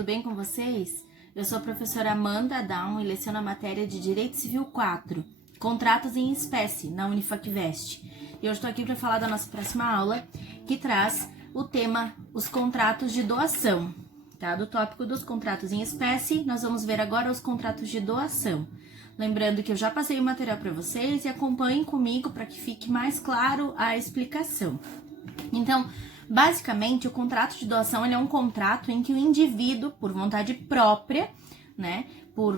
tudo bem com vocês? Eu sou a professora Amanda Down e leciono a matéria de Direito Civil 4, Contratos em Espécie, na Unifacvest. E eu estou aqui para falar da nossa próxima aula, que traz o tema Os Contratos de Doação. Tá? Do tópico dos contratos em espécie, nós vamos ver agora os contratos de doação. Lembrando que eu já passei o material para vocês e acompanhem comigo para que fique mais claro a explicação. Então, basicamente, o contrato de doação ele é um contrato em que o indivíduo, por vontade própria, né, por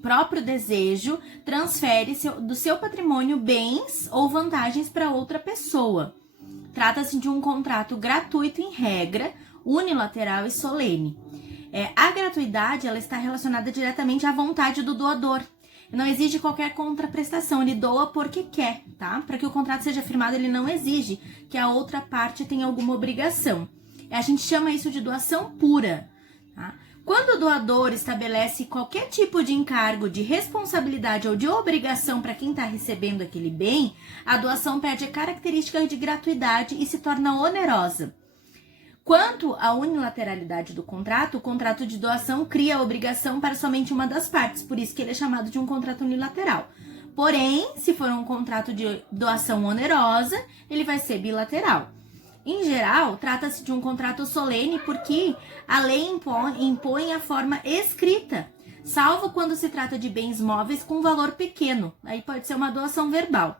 próprio desejo, transfere do seu patrimônio bens ou vantagens para outra pessoa. Trata-se de um contrato gratuito em regra, unilateral e solene. A gratuidade ela está relacionada diretamente à vontade do doador. Não exige qualquer contraprestação, ele doa porque quer, tá? Para que o contrato seja firmado, ele não exige que a outra parte tenha alguma obrigação. A gente chama isso de doação pura, tá? Quando o doador estabelece qualquer tipo de encargo, de responsabilidade ou de obrigação para quem está recebendo aquele bem, a doação perde a característica de gratuidade e se torna onerosa. Quanto à unilateralidade do contrato, o contrato de doação cria a obrigação para somente uma das partes, por isso que ele é chamado de um contrato unilateral. Porém, se for um contrato de doação onerosa, ele vai ser bilateral. Em geral, trata-se de um contrato solene porque a lei impõe a forma escrita, salvo quando se trata de bens móveis com valor pequeno, aí pode ser uma doação verbal.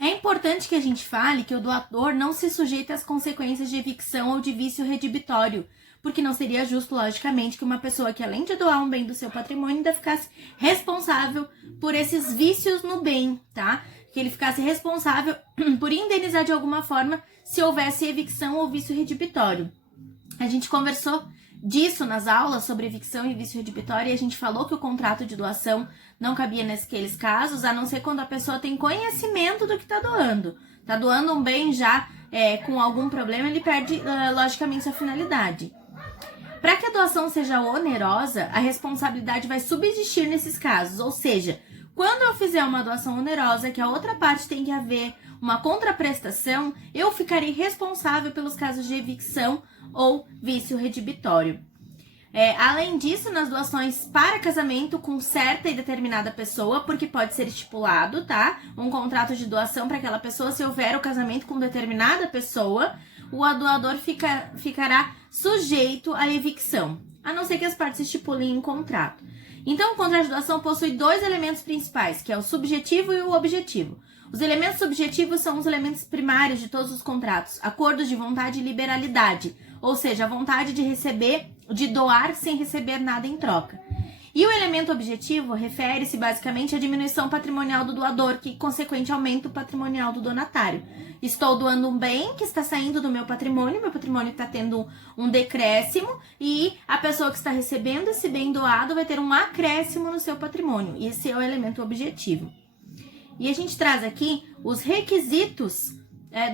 É importante que a gente fale que o doador não se sujeita às consequências de evicção ou de vício redibitório, porque não seria justo, logicamente, que uma pessoa que, além de doar um bem do seu patrimônio, ainda ficasse responsável por esses vícios no bem, tá? Que ele ficasse responsável por indenizar de alguma forma se houvesse evicção ou vício redibitório. A gente conversou disso nas aulas sobre evicção e vício redibitório e a gente falou que o contrato de doação não cabia naqueles casos, a não ser quando a pessoa tem conhecimento do que está doando. Está doando um bem já com algum problema, ele perde logicamente sua finalidade. Para que a doação seja onerosa, a responsabilidade vai subsistir nesses casos, ou seja, quando eu fizer uma doação onerosa, que a outra parte tem que haver uma contraprestação, eu ficarei responsável pelos casos de evicção ou vício redibitório. Além disso, nas doações para casamento com certa e determinada pessoa, porque pode ser estipulado, tá? Um contrato de doação para aquela pessoa, se houver o casamento com determinada pessoa, o doador ficará sujeito à evicção, a não ser que as partes estipulem em contrato. Então, o contrato de doação possui dois elementos principais, que é o subjetivo e o objetivo. Os elementos subjetivos são os elementos primários de todos os contratos, acordos de vontade e liberalidade, ou seja, a vontade de receber, de doar sem receber nada em troca. E o elemento objetivo refere-se basicamente à diminuição patrimonial do doador, que consequente aumenta o patrimonial do donatário. Estou doando um bem que está saindo do meu patrimônio está tendo um decréscimo e a pessoa que está recebendo esse bem doado vai ter um acréscimo no seu patrimônio. Esse é o elemento objetivo. E a gente traz aqui os requisitos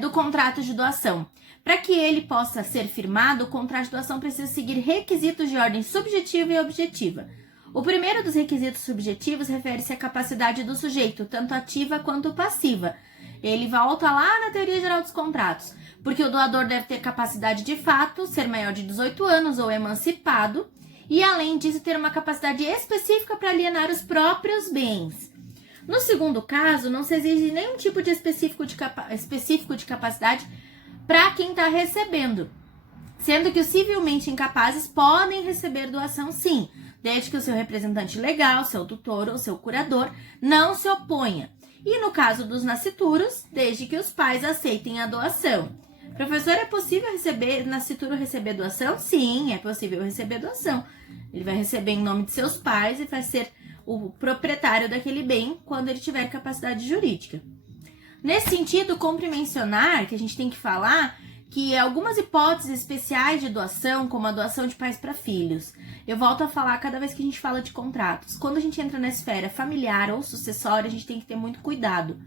do contrato de doação. Para que ele possa ser firmado, o contrato de doação precisa seguir requisitos de ordem subjetiva e objetiva. O primeiro dos requisitos subjetivos refere-se à capacidade do sujeito, tanto ativa quanto passiva. Ele volta lá na teoria geral dos contratos, porque o doador deve ter capacidade de fato, ser maior de 18 anos ou emancipado, e além disso ter uma capacidade específica para alienar os próprios bens. No segundo caso, não se exige nenhum tipo de específico de capacidade para quem está recebendo, sendo que os civilmente incapazes podem receber doação sim, desde que o seu representante legal, seu tutor ou seu curador não se oponha. E no caso dos nascituros, desde que os pais aceitem a doação. Professor, é possível nascituro receber doação? Sim, é possível receber doação. Ele vai receber em nome de seus pais e vai ser o proprietário daquele bem quando ele tiver capacidade jurídica. Nesse sentido, cumpre mencionar que a gente tem que falar que algumas hipóteses especiais de doação, como a doação de pais para filhos, eu volto a falar cada vez que a gente fala de contratos. Quando a gente entra na esfera familiar ou sucessória, a gente tem que ter muito cuidado.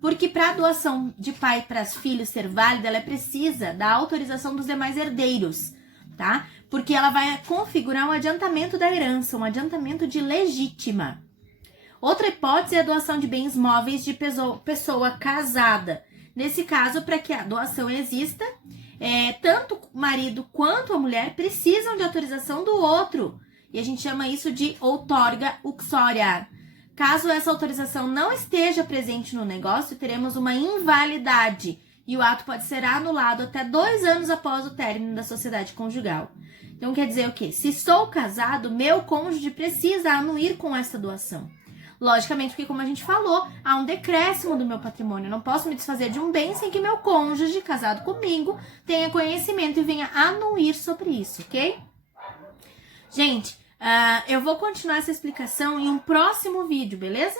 Porque para a doação de pai para filhos ser válida, ela precisa da autorização dos demais herdeiros, tá? Porque ela vai configurar um adiantamento da herança, um adiantamento de legítima. Outra hipótese é a doação de bens móveis de pessoa casada. Nesse caso, para que a doação exista, Tanto o marido quanto a mulher precisam de autorização do outro. E a gente chama isso de outorga uxoria. Caso essa autorização não esteja presente no negócio, teremos uma invalidade. E o ato pode ser anulado até 2 anos após o término da sociedade conjugal. Então quer dizer o quê? Se estou casado, meu cônjuge precisa anuir com essa doação. Logicamente, porque como a gente falou, há um decréscimo do meu patrimônio. Eu não posso me desfazer de um bem sem que meu cônjuge, casado comigo, tenha conhecimento e venha anuir sobre isso, ok? Gente, eu vou continuar essa explicação em um próximo vídeo, beleza?